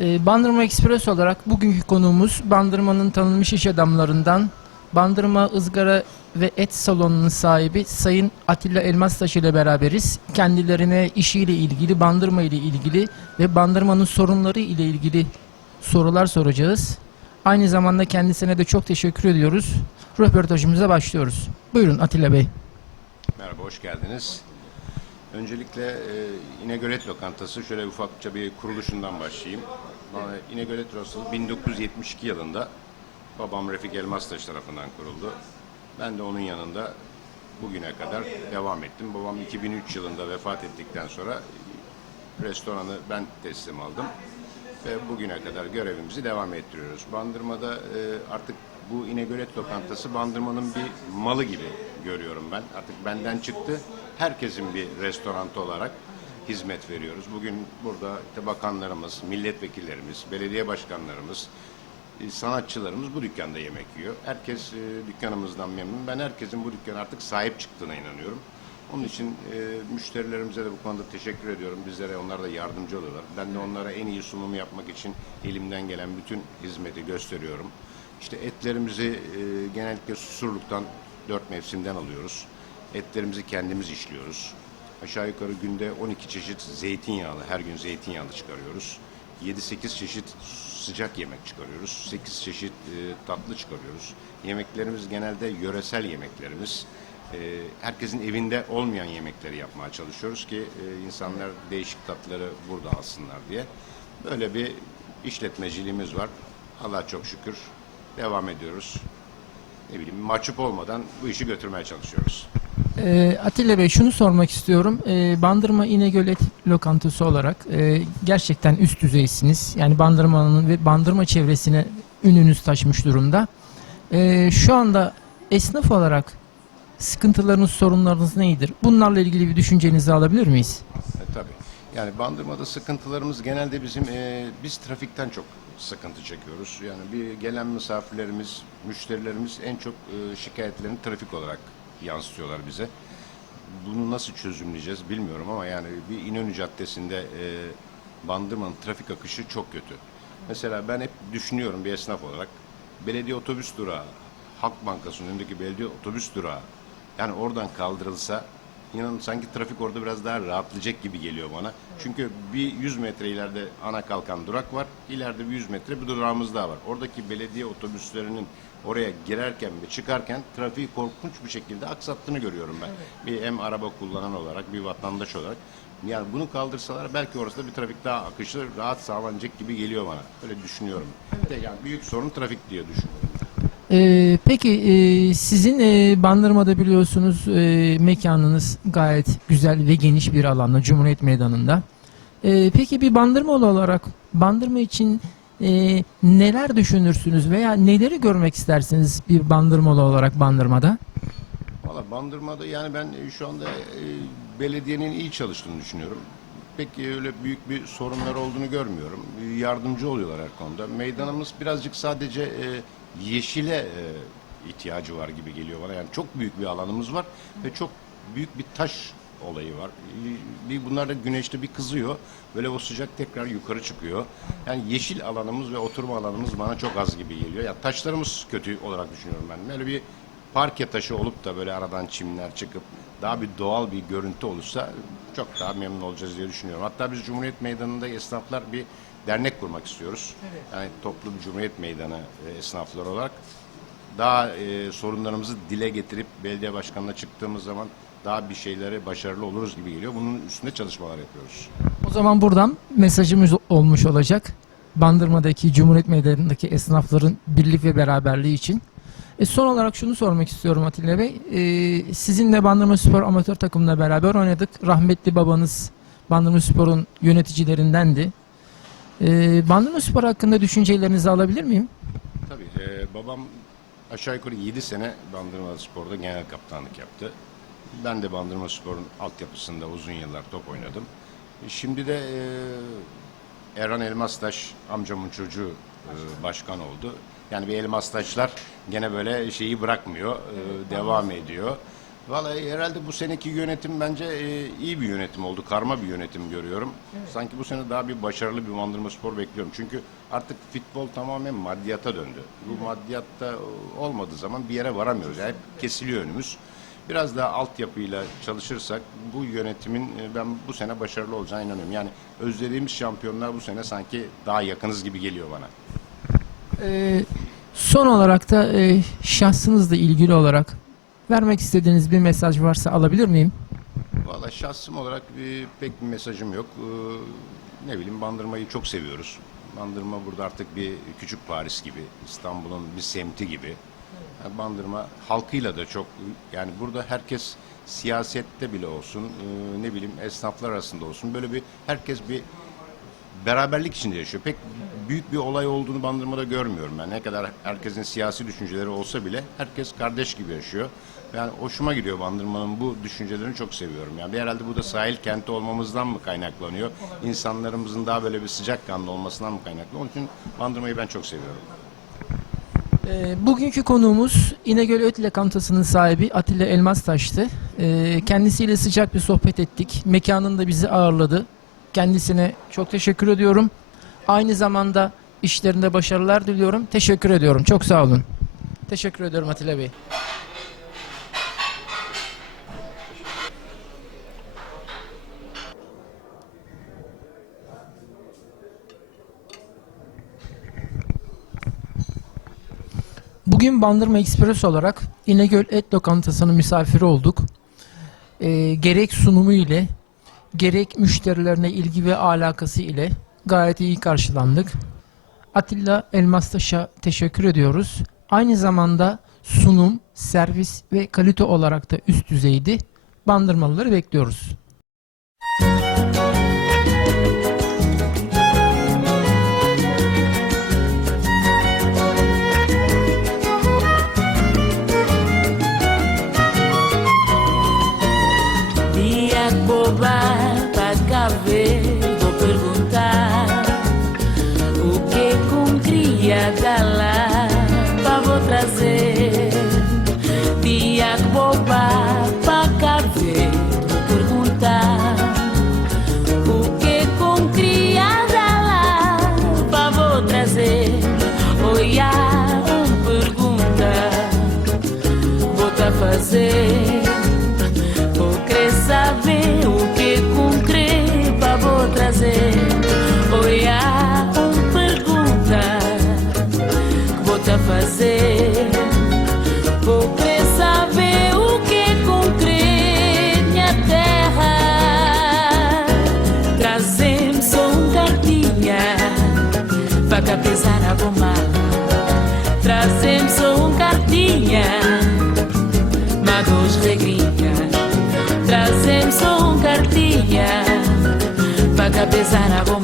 Ee, Bandırma Ekspres olarak bugünkü konuğumuz Bandırma'nın tanınmış iş adamlarından Bandırma Izgara ve Et Salonu'nun sahibi Sayın Atilla Elmastaş ile beraberiz. Kendilerine işiyle ilgili, Bandırma ile ilgili ve Bandırma'nın sorunları ile ilgili sorular soracağız. Aynı zamanda kendisine de çok teşekkür ediyoruz. Röportajımıza başlyoruz. Buyurun Atilla Bey. Merhaba, hoş geldiniz. Öncelikle e, İnegölet Lokantası, şöyle ufakça bir kuruluşundan başlayayım. Bana İnegölet Lokantası 1972 yılında babam Refik Elmastaş tarafından kuruldu. Ben de onun yanında bugüne kadar devam ettim. Babam 2003 yılında vefat ettikten sonra restoranı ben teslim aldım. Ve bugüne kadar görevimizi devam ettiriyoruz. Bandırma'da e, artık bu İnegölet Lokantası Bandırma'nın bir malı gibi görüyorum ben. Artık benden çıktı. Herkesin bir restorantı olarak hizmet veriyoruz. Bugün burada işte bakanlarımız, milletvekillerimiz, belediye başkanlarımız, e, sanatçılarımız bu dükkanda yemek yiyor. Herkes e, dükkanımızdan memnun. Ben herkesin bu dükkana artık sahip çıktığına inanıyorum. Onun için e, müşterilerimize de bu konuda teşekkür ediyorum. Bizlere onlar da yardımcı oluyorlar. Ben de onlara en iyi sunumu yapmak için elimden gelen bütün hizmeti gösteriyorum. İşte etlerimizi e, genellikle Susurluk'tan dört mevsimden alıyoruz. Etlerimizi kendimiz işliyoruz. Aşağı yukarı günde 12 çeşit zeytinyağlı, her gün zeytinyağlı çıkarıyoruz. 7-8 çeşit sıcak yemek çıkarıyoruz. 8 çeşit e, tatlı çıkarıyoruz. Yemeklerimiz genelde yöresel yemeklerimiz. E, herkesin evinde olmayan yemekleri yapmaya çalışıyoruz ki e, insanlar değişik tatları burada alsınlar diye. Böyle bir işletmeciliğimiz var. Allah çok şükür devam ediyoruz. Ne bileyim mahcup olmadan bu işi götürmeye çalışıyoruz. Ee, Atilla Bey şunu sormak istiyorum. Ee, Bandırma İnegölet lokantası olarak e, gerçekten üst düzeysiniz. Yani Bandırma'nın ve Bandırma çevresine ününüz taşmış durumda. Ee, şu anda esnaf olarak sıkıntılarınız, sorunlarınız nedir? Bunlarla ilgili bir düşüncenizi alabilir miyiz? E, tabii. Yani Bandırma'da sıkıntılarımız genelde bizim e, biz trafikten çok sıkıntı çekiyoruz. Yani bir gelen misafirlerimiz, müşterilerimiz en çok e, şikayetlerini trafik olarak yansıtıyorlar bize. Bunu nasıl çözümleyeceğiz bilmiyorum ama yani bir İnönü Caddesi'nde e, Bandırma'nın trafik akışı çok kötü. Mesela ben hep düşünüyorum bir esnaf olarak. Belediye otobüs durağı, Halk Bankası'nın önündeki belediye otobüs durağı yani oradan kaldırılsa İnanın sanki trafik orada biraz daha rahatlayacak gibi geliyor bana. Çünkü bir 100 metre ileride ana kalkan durak var. İleride bir 100 metre bir durağımız daha var. Oradaki belediye otobüslerinin oraya girerken ve çıkarken trafiği korkunç bir şekilde aksattığını görüyorum ben. Bir hem araba kullanan olarak bir vatandaş olarak. Yani bunu kaldırsalar belki orası da bir trafik daha akışı rahat sağlanacak gibi geliyor bana. Öyle düşünüyorum. De yani büyük sorun trafik diye düşünüyorum. Ee, peki e, sizin e, Bandırma'da biliyorsunuz e, mekanınız gayet güzel ve geniş bir alanda Cumhuriyet Meydanı'nda. E, peki bir Bandırmalı olarak Bandırma için e, neler düşünürsünüz veya neleri görmek istersiniz bir Bandırmalı olarak Bandırma'da? Valla Bandırma'da yani ben e, şu anda e, belediyenin iyi çalıştığını düşünüyorum. Pek e, öyle büyük bir sorunlar olduğunu görmüyorum. E, Yardımcı oluyorlar her konuda. Meydanımız birazcık sadece e, yeşile e, ihtiyacı var gibi geliyor bana. Yani çok büyük bir alanımız var ve çok büyük bir taş olayı var. Bir bunlar da güneşte bir kızıyor. Böyle o sıcak tekrar yukarı çıkıyor. Yani yeşil alanımız ve oturma alanımız bana çok az gibi geliyor. Ya taşlarımız kötü olarak düşünüyorum ben. Böyle bir parke taşı olup da böyle aradan çimler çıkıp daha bir doğal bir görüntü olursa çok daha memnun olacağız diye düşünüyorum. Hatta biz Cumhuriyet Meydanı'nda esnaflar bir dernek kurmak istiyoruz. Yani toplu bir Cumhuriyet Meydanı e, esnafları olarak daha e, sorunlarımızı dile getirip belediye başkanına çıktığımız zaman daha bir şeylere başarılı oluruz gibi geliyor. Bunun üstünde çalışmalar yapıyoruz. O zaman buradan mesajımız olmuş olacak. Bandırma'daki Cumhuriyet Meydanı'ndaki esnafların birlik ve beraberliği için. E, son olarak şunu sormak istiyorum Atilla Bey. E, sizinle Bandırma Spor amatör takımla beraber oynadık. Rahmetli babanız Bandırma Spor'un yöneticilerindendi. E, Bandırma Spor hakkında düşüncelerinizi alabilir miyim? Tabii e, babam aşağı yukarı 7 sene Bandırma Spor'da genel kaptanlık yaptı. Ben de Bandırma Spor'un altyapısında uzun yıllar top oynadım. E, Şimdi de e, Erhan Elmastaş amcamın çocuğu e, başkan oldu. Yani bir Elmastaşlar gene böyle şeyi bırakmıyor, e, devam ediyor. Vallahi herhalde bu seneki yönetim bence e, iyi bir yönetim oldu. Karma bir yönetim görüyorum. Sanki bu sene daha bir başarılı bir Bandırma Spor bekliyorum. Çünkü artık futbol tamamen maddiyata döndü. Bu maddiyatta olmadığı zaman bir yere varamıyoruz. Yani hep kesiliyor önümüz. Biraz daha altyapıyla çalışırsak bu yönetimin e, ben bu sene başarılı olacağına inanıyorum. Yani özlediğimiz şampiyonlar bu sene sanki daha yakınız gibi geliyor bana. Ee, son olarak da e, şahsınızla ilgili olarak vermek istediğiniz bir mesaj varsa alabilir miyim? Valla şahsım olarak bir, pek bir mesajım yok. Ee, ne bileyim Bandırma'yı çok seviyoruz. Bandırma burada artık bir küçük Paris gibi, İstanbul'un bir semti gibi. Yani Bandırma halkıyla da çok, yani burada herkes siyasette bile olsun, e, ne bileyim esnaflar arasında olsun böyle bir herkes bir beraberlik içinde yaşıyor. Pek büyük bir olay olduğunu Bandırma'da görmüyorum ben. Ne kadar herkesin siyasi düşünceleri olsa bile herkes kardeş gibi yaşıyor. Yani hoşuma gidiyor Bandırma'nın bu düşüncelerini çok seviyorum. Yani herhalde bu da sahil kenti olmamızdan mı kaynaklanıyor? İnsanlarımızın daha böyle bir sıcakkanlı olmasından mı kaynaklı? Onun için Bandırma'yı ben çok seviyorum. Ee, bugünkü konuğumuz İnegöl Öt Lokantası'nın sahibi Atilla Elmastaş'tı. Ee, kendisiyle sıcak bir sohbet ettik. Mekanında bizi ağırladı. Kendisine çok teşekkür ediyorum. Aynı zamanda işlerinde başarılar diliyorum. Teşekkür ediyorum. Çok sağ olun. Teşekkür ediyorum Atilla Bey. Bugün Bandırma Express olarak İnegöl Et Lokantası'nın misafiri olduk. Ee, gerek sunumu ile gerek müşterilerine ilgi ve alakası ile gayet iyi karşılandık. Atilla Elmastaş'a teşekkür ediyoruz. Aynı zamanda sunum, servis ve kalite olarak da üst düzeydi. Bandırmalıları bekliyoruz. Fazer. alegria. Trazemos só um cartilha para cabeçar a bomba.